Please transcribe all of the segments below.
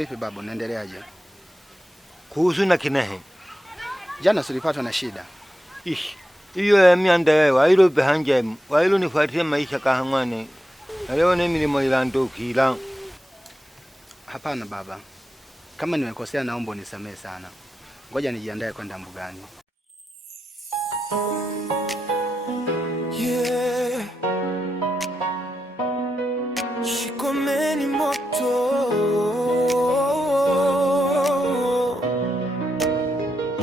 Vipi babu, unaendeleaje? Kuhusu na Kinehe. Jana tulipatwa na shida. Iyo ya mianda wewe, wailo behanje, wailo nifuatie maisha kahangwane. Leo ni milimo ilanto kila. Hapana baba. Kama nimekosea naomba unisamehe sana. Ngoja nijiandae kwenda mbugani. Yeah. Shikomeni moto.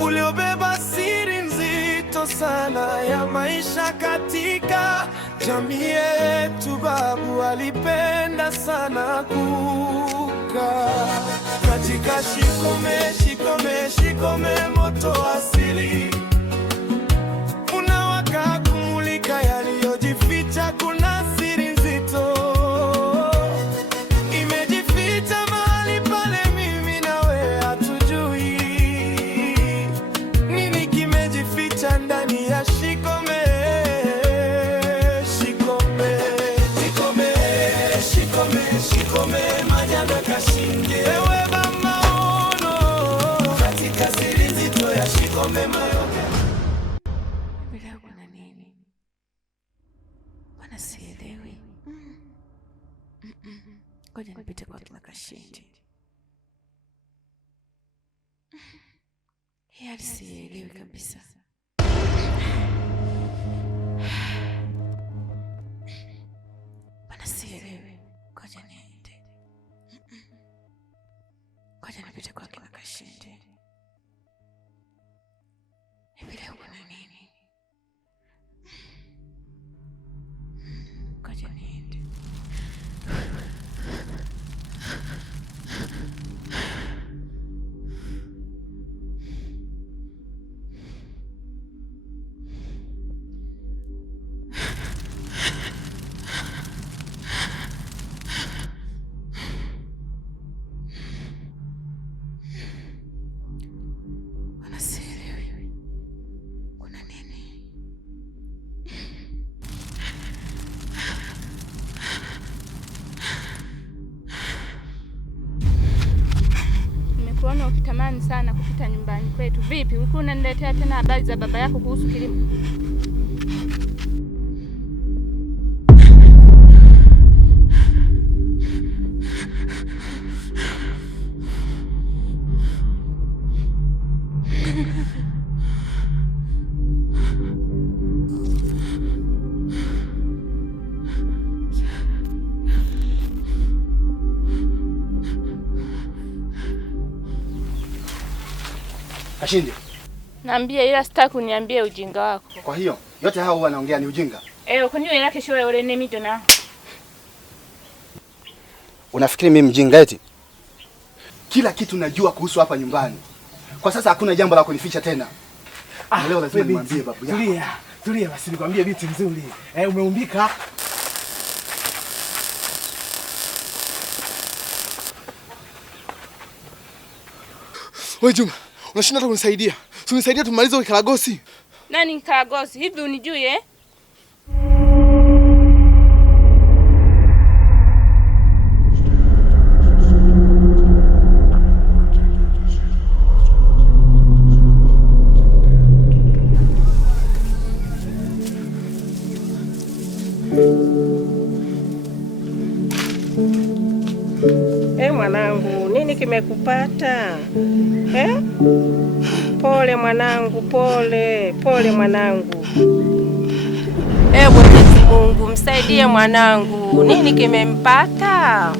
Uliobeba siri nzito sana ya maisha katika jamii yetu. Babu alipenda sana kukaa katika shikome moto asili. Unawaka kumulika yaliyojificha, kuna siri nzito imejificha mahali pale mimi nawe hatujui. Nini kimejificha ndani ya shikome? Shikome majana kashinde. Ewe bamaono katika siri nzito ya shikome mayote. Bila kuna nini? Bwana sielewi. Ngoja nipite kwa kina Kashindi. Yeye sielewi kabisa. Bwana sielewi. Ngoja niende. Ngoja nipite kwa kina Kashindi. Bila kuna nini? Ngoja niende. Nimekuona ukitamani sana kupita nyumbani kwetu. Vipi, ulikuwa unaniletea tena habari za baba yako kuhusu kilimo? Kashindi. Naambia ila sitaki uniambie ujinga wako. Kwa hiyo yote hao wanaongea ni ujinga. Ukuniyo yake shule ule nemito na. Unafikiri mimi mjinga eti? Kila kitu najua kuhusu hapa nyumbani. Kwa sasa hakuna jambo la kunificha tena. Leo lazima nimwambie babu yako. Tulia basi nikwambie vitu nzuri. Umeumbika. Wewe Juma, unashinda hata kunisaidia. Unisaidia tumalize Kikaragosi. Nani Kikaragosi? Hivi unijui eh? Mwanangu, nini kimekupata? Pole mwanangu, pole mwanangu. Mwenyezi Mungu msaidie mwanangu. Nini kimempata?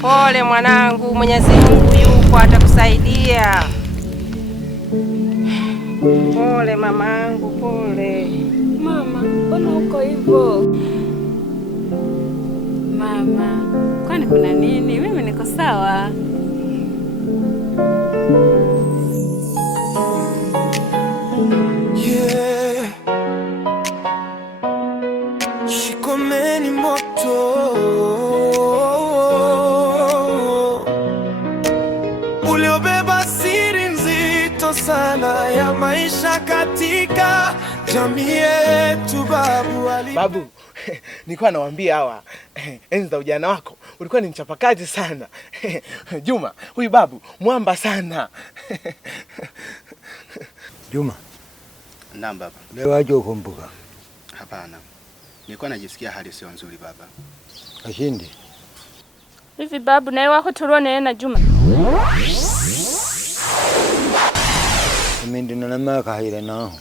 Pole mwanangu, Mwenyezi Mungu yupo atakusaidia. Pole mamangu, pole. Mama, mbona uko hivyo? Mama, kwani kuna nini? Mimi niko sawa. Yeah. Shikomeni moto. Uliobeba siri nzito sana ya maisha katika jamii yetu babu, nilikuwa nawaambia hawa enzi za ujana wako ulikuwa ni mchapakazi sana. Juma, huyu babu mwamba sana. Juma. Naam baba. Leo aje ukumbuka? Hapana. Nilikuwa najisikia hali sio nzuri baba. Ashindi. Hivi babu naye wako tulione na Juma. Mimi ndina na maka haile nao.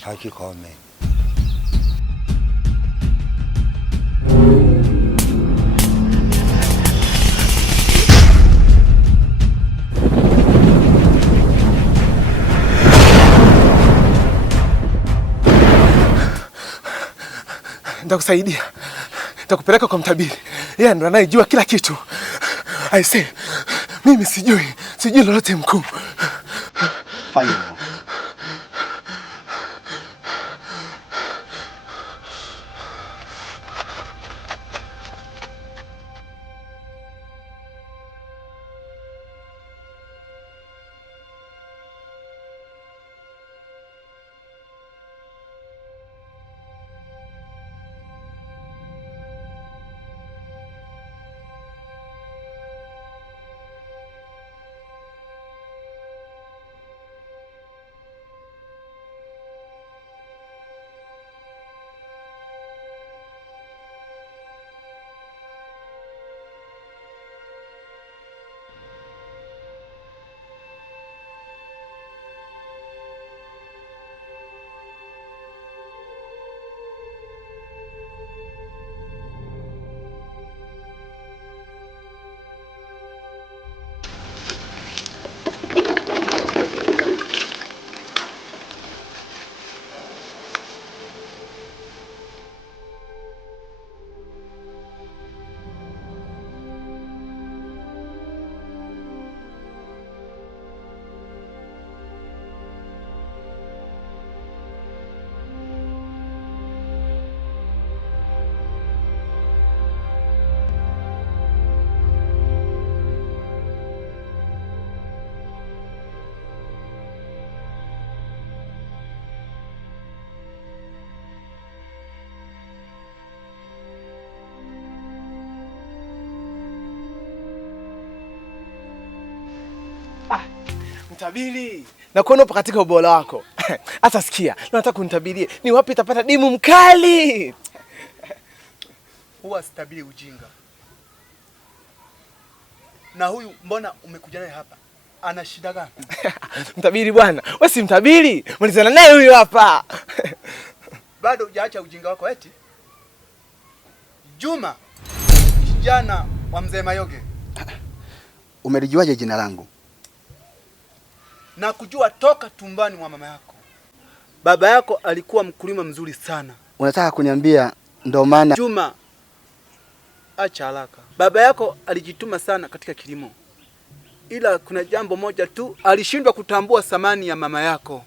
Hakikome. Nitakusaidia. Nitakupeleka kwa mtabiri. Yeye ndo anayejua kila kitu. I say, mimi sijui lolote mkuu. Fanya hivyo. Mtabiri, na kuona upo katika ubora wako. Hata sikia, nataka kunitabirie ni wapi itapata dimu mkali. Huwa sitabiri ujinga. Na huyu mbona umekuja naye hapa? Ana shida gani? Mtabiri bwana, wewe si mtabiri, malizana naye huyu hapa. Bado hujaacha ujinga wako eti? Juma, kijana wa mzee Mayoge. Umelijuaje jina langu? Na kujua toka tumbani mwa mama yako. Baba yako alikuwa mkulima mzuri sana. Unataka kuniambia ndo maana? Juma, acha haraka. Baba yako alijituma sana katika kilimo. Ila kuna jambo moja tu, alishindwa kutambua thamani ya mama yako.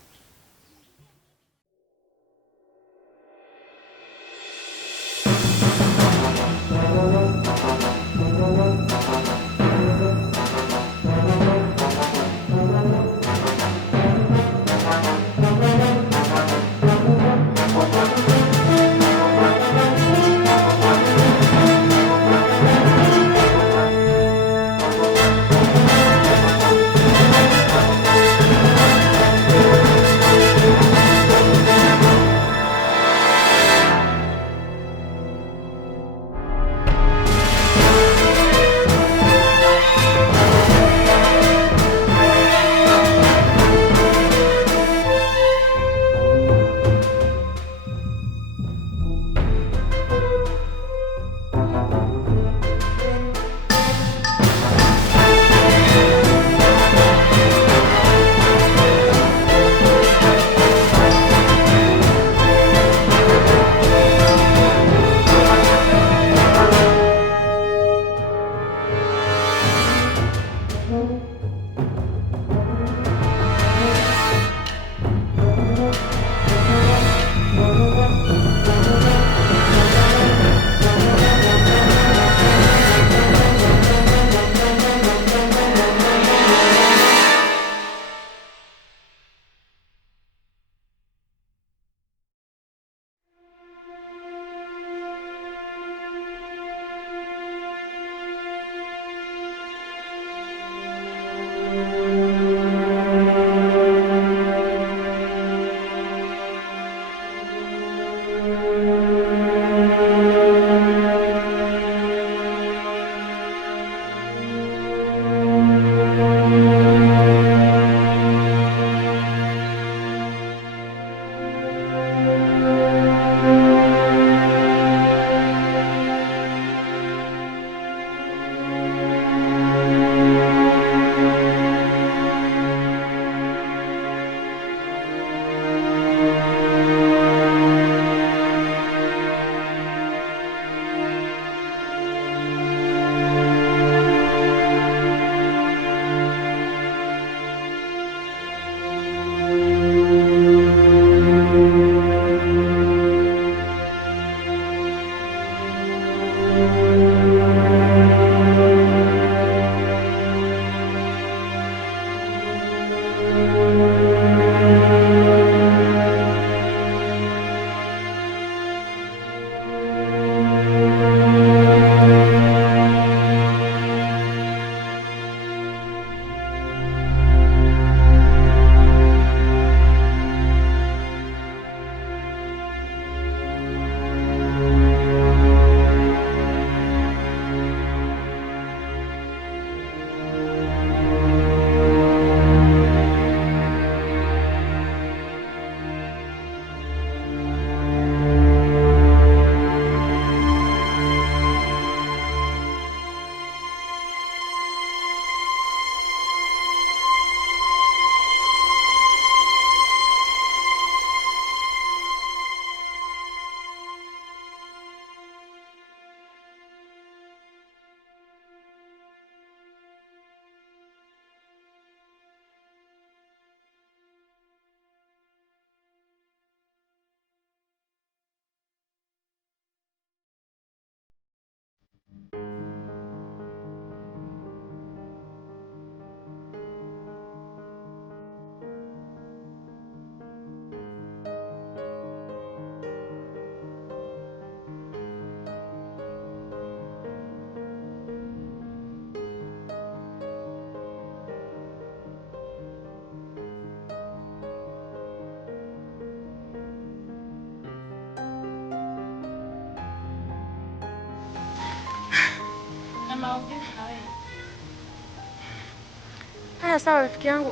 Haya, sawa rafiki yangu,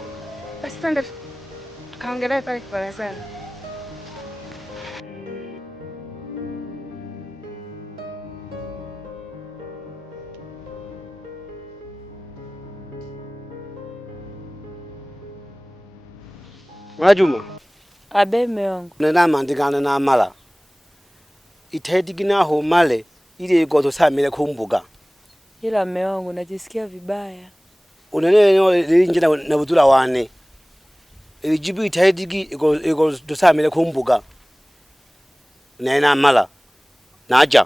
basi twende tukaongelee pale kibarazani. Mwajuma. Abe meongo. Nena mandikana na mala. Itahedigina ho male ili igoto samile kumbuga. Ila meongo najisikia vibaya. Unene linje na budula wane. Ilijibu itahedigi igoto samile kumbuga. Nena mala. Naja.